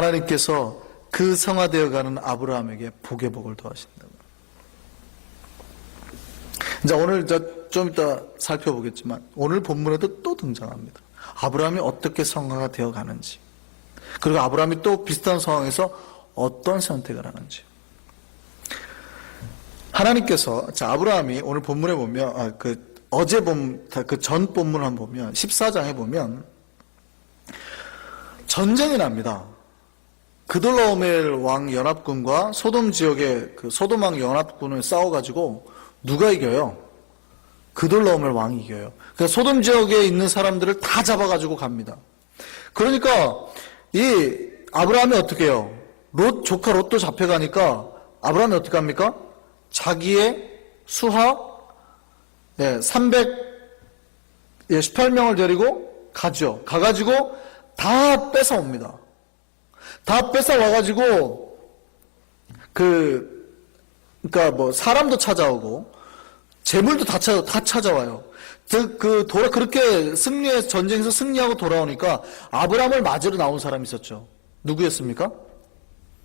하나님께서 그 성화되어가는 아브라함에게 복의 복을 더하신다고. 이제 오늘 좀 이따 살펴보겠지만 오늘 본문에도 또 등장합니다. 아브라함이 어떻게 성화가 되어가는지, 그리고 아브라함이 또 비슷한 상황에서 어떤 선택을 하는지. 하나님께서, 아브라함이 오늘 본문에 보면, 어제 전 본문을 한번 보면, 14장에 보면, 전쟁이 납니다. 그돌라오멜 왕 연합군과 소돔 지역의 소돔 왕 연합군을 싸워가지고, 누가 이겨요? 그돌라오멜 왕이 이겨요. 그러니까 소돔 지역에 있는 사람들을 다 잡아가지고 갑니다. 그러니까, 이 아브라함이 어떻게 해요? 조카 롯도 잡혀가니까, 아브라함이 어떻게 합니까? 자기의 수하 318명을 데리고 가죠. 가가지고 다 뺏어옵니다. 다 뺏어와가지고 그러니까 뭐 사람도 찾아오고 재물도 다 찾아와요. 그렇게 전쟁에서 승리하고 돌아오니까 아브라함을 맞으러 나온 사람이 있었죠. 누구였습니까?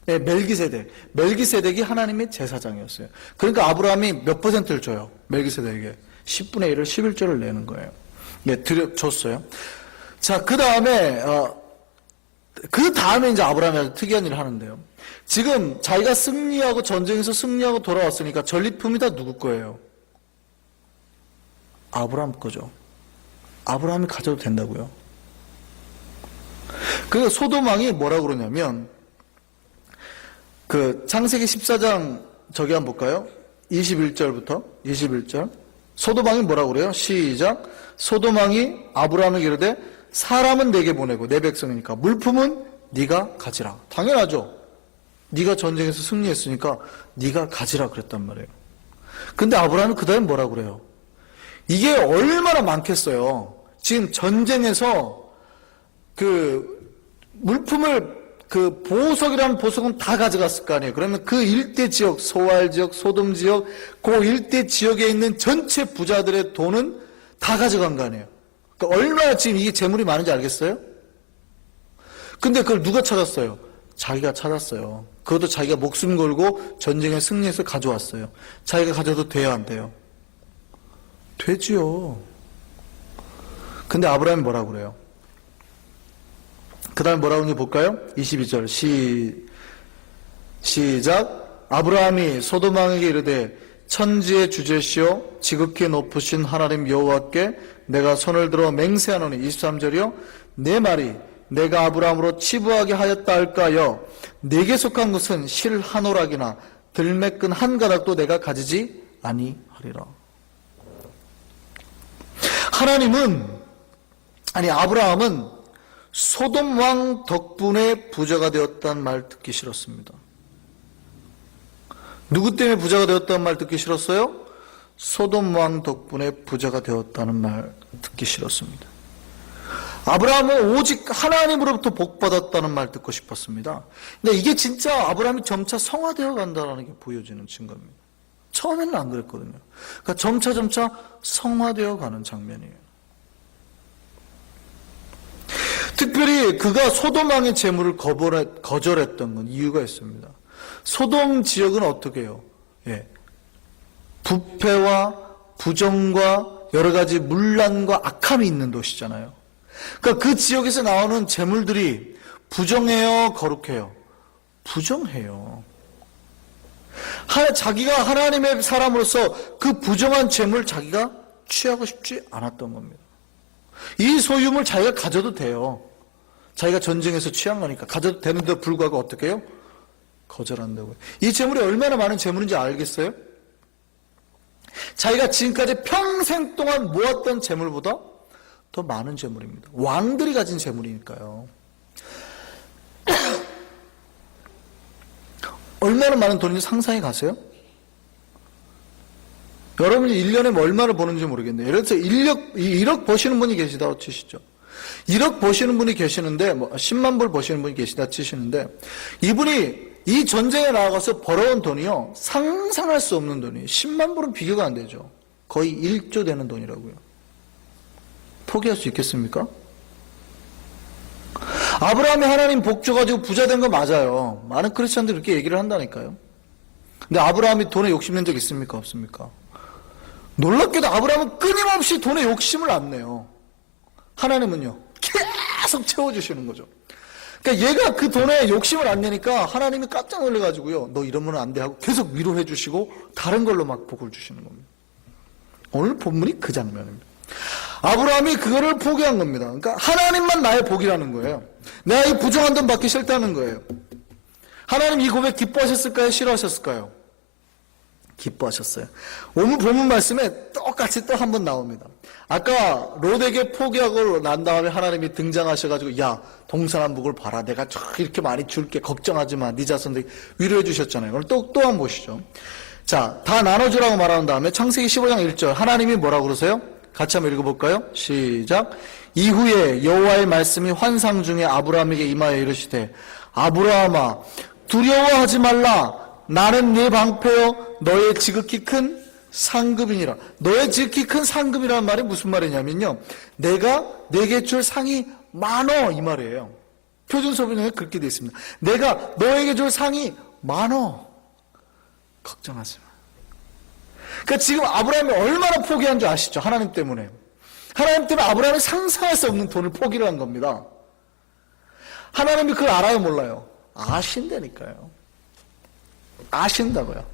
네, 멜기세덱이 하나님의 제사장이었어요. 그러니까 아브라함이 몇 퍼센트를 줘요? 멜기세덱에게 10분의 1을 11조를 내는 거예요. 네, 줬어요. 자, 그 다음에 이제 아브라함이 아주 특이한 일을 하는데요. 지금 자기가 전쟁에서 승리하고 돌아왔으니까 전리품이 다 누구 거예요? 아브라함 거죠. 아브라함이 가져도 된다고요. 그 소돔 왕이 뭐라고 그러냐면, 창세기 14장 저기 한번 볼까요? 21절부터 21절. 소돔 왕이 뭐라고 그래요? 시작. 소돔 왕이 아브라함에게 이르되 사람은 내게 보내고 내 백성이니까 물품은 네가 가지라. 당연하죠. 네가 전쟁에서 승리했으니까 네가 가지라 그랬단 말이에요. 근데 아브라함이 그 다음에 뭐라고 그래요? 이게 얼마나 많겠어요. 지금 전쟁에서 물품을 보석이라는 보석은 다 가져갔을 거 아니에요. 그러면 그 일대 지역, 소알 지역, 소돔 지역, 그 일대 지역에 있는 전체 부자들의 돈은 다 가져간 거 아니에요. 그러니까 얼마나 지금 이게 재물이 많은지 알겠어요? 근데 그걸 누가 찾았어요? 자기가 찾았어요. 그것도 자기가 목숨 걸고 전쟁에 승리해서 가져왔어요. 자기가 가져도 돼야 안 돼요? 되지요. 근데 아브라함이 뭐라고 그래요? 그 다음에 뭐라고 하는지 볼까요? 22절 시작. 아브라함이 소돔 왕에게 이르되 천지의 주제시오 지극히 높으신 하나님 여호와께 내가 손을 들어 맹세하노니 23절이요 내 말이 내가 아브라함으로 치부하게 하였다 할까요? 내게 속한 것은 실 한 오락이나 들매끈 한 가닥도 내가 가지지 아니하리라. 아브라함은 소돔 왕 덕분에 부자가 되었다는 말 듣기 싫었습니다. 누구 때문에 부자가 되었다는 말 듣기 싫었어요? 소돔 왕 덕분에 부자가 되었다는 말 듣기 싫었습니다. 아브라함은 오직 하나님으로부터 복받았다는 말 듣고 싶었습니다. 근데 이게 진짜 아브라함이 점차 성화되어 간다는 게 보여지는 증거입니다. 처음에는 안 그랬거든요. 그러니까 점차 성화되어 가는 장면이에요. 특별히 그가 소돔 왕의 재물을 거절했던 건 이유가 있습니다. 소돔 지역은 어떻게 해요? 부패와 부정과 여러 가지 문란과 악함이 있는 도시잖아요. 그러니까 그 지역에서 나오는 재물들이 부정해요, 거룩해요? 부정해요. 자기가 하나님의 사람으로서 그 부정한 재물 자기가 취하고 싶지 않았던 겁니다. 이 소유물 자기가 가져도 돼요. 자기가 전쟁에서 취한 거니까 가져도 되는데 불구하고 어떻게 해요? 거절한다고요. 이 재물이 얼마나 많은 재물인지 알겠어요? 자기가 지금까지 평생 동안 모았던 재물보다 더 많은 재물입니다. 왕들이 가진 재물이니까요. 얼마나 많은 돈인지 상상해 가세요? 여러분이 1년에 얼마를 버는지 모르겠네요. 예를 들어서 1억 버시는 분이 계시다고 치시죠. 1억 버시는 분이 계시는데, 10만 불 버시는 분이 계시다 치시는데, 이분이 이 전쟁에 나가서 벌어온 돈이요, 상상할 수 없는 돈이에요. 10만 불은 비교가 안 되죠. 거의 1조 되는 돈이라고요. 포기할 수 있겠습니까? 아브라함이 하나님 복 줘가지고 부자 된 거 맞아요. 많은 크리스천들이 그렇게 얘기를 한다니까요. 근데 아브라함이 돈에 욕심낸 적 있습니까? 없습니까? 놀랍게도 아브라함은 끊임없이 돈에 욕심을 안 내요. 하나님은요, 계속 채워주시는 거죠. 그러니까 얘가 그 돈에 욕심을 안 내니까 하나님이 깜짝 놀래가지고요, 너 이러면 안 돼 하고 계속 위로해 주시고 다른 걸로 막 복을 주시는 겁니다. 오늘 본문이 그 장면입니다. 아브라함이 그거를 포기한 겁니다. 그러니까 하나님만 나의 복이라는 거예요. 내가 이 부정한 돈 받기 싫다는 거예요. 하나님 이 고백 기뻐하셨을까요? 싫어하셨을까요? 기뻐하셨어요. 오늘 본문 말씀에 똑같이 또 한 번 나옵니다. 아까 롯에게 포기하고 난 다음에 하나님이 등장하셔가지고 야 동서남북을 봐라, 내가 이렇게 많이 줄게, 걱정하지 마, 네 자손들 위로해 주셨잖아요. 오늘 또 한 번 보시죠. 자, 다 나눠주라고 말한 다음에 창세기 15장 1절 하나님이 뭐라고 그러세요? 같이 한번 읽어볼까요? 시작. 이후에 여호와의 말씀이 환상 중에 아브라함에게 임하여 이르시되 아브라함아 두려워하지 말라, 나는 네 방패여 너의 지극히 큰 상급이니라. 너의 지극히 큰 상급이라는 말이 무슨 말이냐면요, 내가 내게 줄 상이 많어, 이 말이에요. 표준서변에 그렇게 되어 있습니다. 내가 너에게 줄 상이 많어, 걱정하지 마. 그러니까 지금 아브라함이 얼마나 포기한 줄 아시죠? 하나님 때문에. 하나님 때문에 아브라함이 상상할 수 없는 돈을 포기를 한 겁니다. 하나님이 그걸 알아요, 몰라요? 아신다니까요. 아신다고요.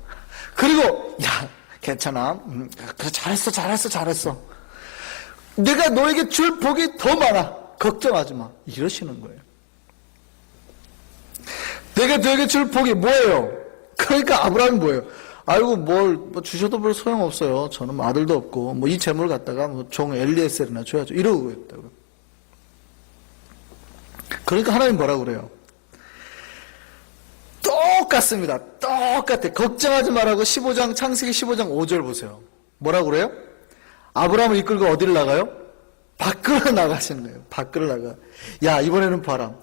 그리고 야 괜찮아, 그래 잘했어, 내가 너에게 줄 복이 더 많아, 걱정하지 마, 이러시는 거예요. 내가 너에게 줄 복이 뭐예요? 그러니까 아브라함이 뭐예요? 아이고 뭐 주셔도 별 소용없어요, 저는 아들도 없고 뭐 이 재물 갖다가 종 엘리에셀이나 줘야죠, 이러고 있다고요. 그러니까 하나님 뭐라 그래요? 똑같습니다. 똑같아. 걱정하지 말라고 15장 창세기 15장 5절 보세요. 뭐라고 그래요? 아브라함을 이끌고 어디를 나가요? 밖으로 나가시는 거예요. 밖으로 나가. 야 이번에는 봐라.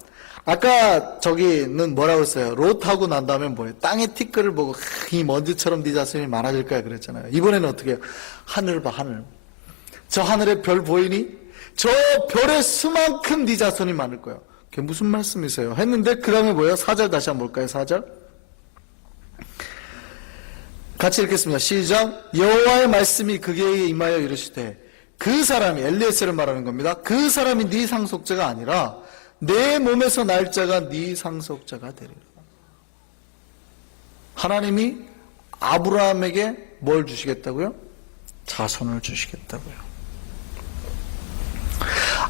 아까 저기는 뭐라고 했어요? 롯하고 난 다음에 뭐예요? 땅의 티끌을 보고 이 먼지처럼 네 자손이 많아질 거야 그랬잖아요. 이번에는 어떻게 해요? 하늘 봐, 하늘. 저 하늘에 별 보이니? 저 별의 수만큼 네 자손이 많을 거야. 그게 무슨 말씀이세요? 했는데 그 다음에 뭐예요? 4절 다시 한번 볼까요? 4절 같이 읽겠습니다. 시작. 여호와의 말씀이 그에게 임하여 이르시되, 그 사람이 엘리에셀을 말하는 겁니다. 그 사람이 네 상속자가 아니라 내 몸에서 날 자가 네 상속자가 되리라. 하나님이 아브라함에게 뭘 주시겠다고요? 자손을 주시겠다고요.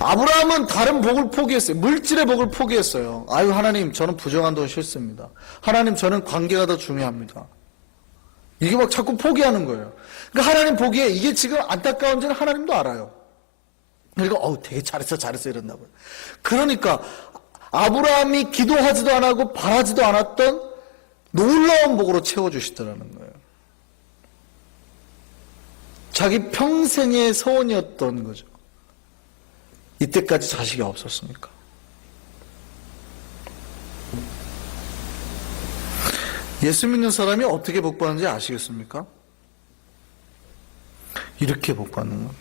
아브라함은 다른 복을 포기했어요. 물질의 복을 포기했어요. 아유 하나님 저는 부정한 돈 싫습니다. 하나님 저는 관계가 더 중요합니다. 이게 막 자꾸 포기하는 거예요. 그러니까 하나님 보기에 이게 지금 안타까운지는 하나님도 알아요. 그러니까 되게 잘했어 이런다고요. 그러니까 아브라함이 기도하지도 안 하고 바라지도 않았던 놀라운 복으로 채워주시더라는 거예요. 자기 평생의 소원이었던 거죠. 이때까지 자식이 없었으니까. 예수 믿는 사람이 어떻게 복받는지 아시겠습니까? 이렇게 복받는 겁니다.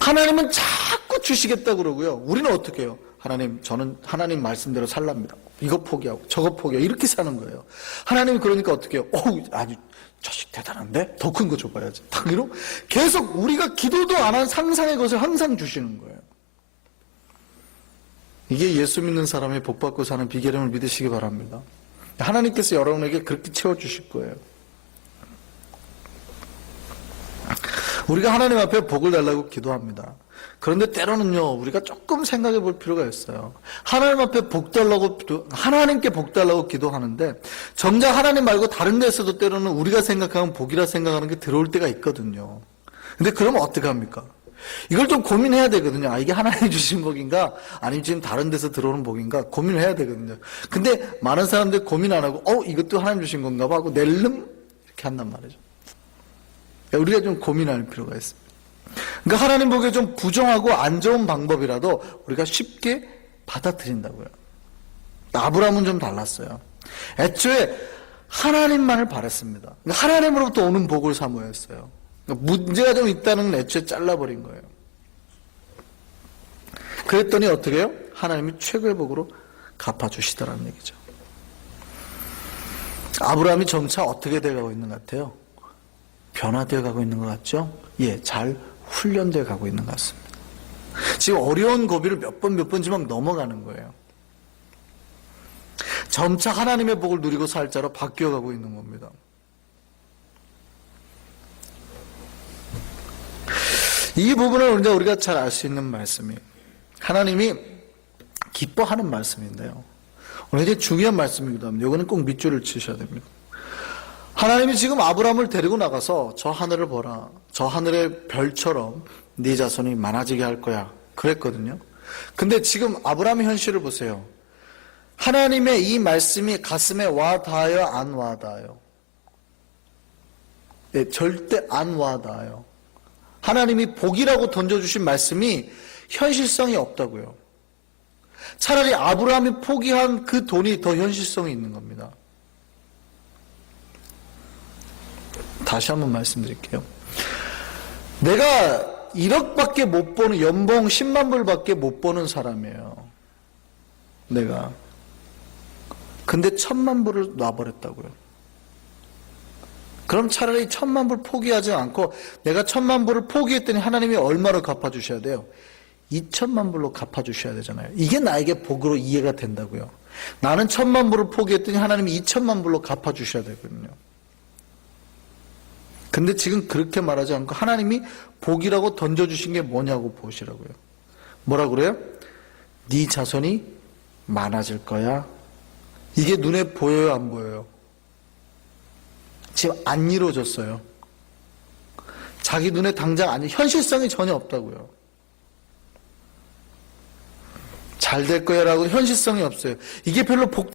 하나님은 자꾸 주시겠다 그러고요. 우리는 어떻게 해요? 하나님 저는 하나님 말씀대로 살랍니다. 이거 포기하고 저거 포기하고 이렇게 사는 거예요. 하나님이 그러니까 어떻게 해요? 아주 자식 대단한데? 더 큰 거 줘봐야지. 이러 계속 우리가 기도도 안 한 상상의 것을 항상 주시는 거예요. 이게 예수 믿는 사람의 복받고 사는 비결임을 믿으시기 바랍니다. 하나님께서 여러분에게 그렇게 채워주실 거예요. 우리가 하나님 앞에 복을 달라고 기도합니다. 그런데 때로는요, 우리가 조금 생각해 볼 필요가 있어요. 하나님 앞에 복 달라고, 하나님께 복 달라고 기도하는데, 정작 하나님 말고 다른 데서도 때로는 우리가 생각하는 복이라 생각하는 게 들어올 때가 있거든요. 근데 그러면 어떻게 합니까? 이걸 좀 고민해야 되거든요. 이게 하나님이 주신 복인가? 아니면 지금 다른 데서 들어오는 복인가? 고민을 해야 되거든요. 근데 많은 사람들이 고민 안 하고, 이것도 하나님 주신 건가 봐 하고 낼름? 이렇게 한단 말이죠. 우리가 좀 고민할 필요가 있습니다. 그러니까 하나님 복에 좀 부정하고 안 좋은 방법이라도 우리가 쉽게 받아들인다고요. 아브라함은 좀 달랐어요. 애초에 하나님만을 바랐습니다. 그러니까 하나님으로부터 오는 복을 사모했어요. 그러니까 문제가 좀 있다는 건 애초에 잘라버린 거예요. 그랬더니 어떻게 해요? 하나님이 최고의 복으로 갚아주시더라는 얘기죠. 아브라함이 점차 어떻게 돼가고 있는 것 같아요? 변화되어 가고 있는 것 같죠? 예, 잘 훈련되어 가고 있는 것 같습니다. 지금 어려운 고비를 몇 번 지만 넘어가는 거예요. 점차 하나님의 복을 누리고 살 자로 바뀌어 가고 있는 겁니다. 이 부분을 이제 우리가 잘 알 수 있는 말씀이에요. 하나님이 기뻐하는 말씀인데요. 오늘 이제 중요한 말씀이기도 합니다. 이거는 꼭 밑줄을 치셔야 됩니다. 하나님이 지금 아브라함을 데리고 나가서 저 하늘을 보라. 저 하늘의 별처럼 네 자손이 많아지게 할 거야. 그랬거든요. 근데 지금 아브라함의 현실을 보세요. 하나님의 이 말씀이 가슴에 와 닿아요? 안 와 닿아요? 네, 절대 안 와 닿아요. 하나님이 복이라고 던져주신 말씀이 현실성이 없다고요. 차라리 아브라함이 포기한 그 돈이 더 현실성이 있는 겁니다. 다시 한번 말씀드릴게요. 내가 1억밖에 못 버는, 연봉 10만 불밖에 못 버는 사람이에요. 내가. 근데 1000만 불을 놔버렸다고요. 그럼 차라리 1000만 불 포기하지 않고 내가 1000만 불을 포기했더니 하나님이 얼마로 갚아주셔야 돼요? 2000만 불로 갚아주셔야 되잖아요. 이게 나에게 복으로 이해가 된다고요. 나는 1000만 불을 포기했더니 하나님이 2000만 불로 갚아주셔야 되거든요. 근데 지금 그렇게 말하지 않고 하나님이 복이라고 던져주신 게 뭐냐고 보시라고요. 뭐라 그래요? 네 자손이 많아질 거야. 이게 눈에 보여요, 안 보여요? 지금 안 이루어졌어요. 자기 눈에 당장 아니, 현실성이 전혀 없다고요. 잘 될 거야 라고 현실성이 없어요. 이게 별로 복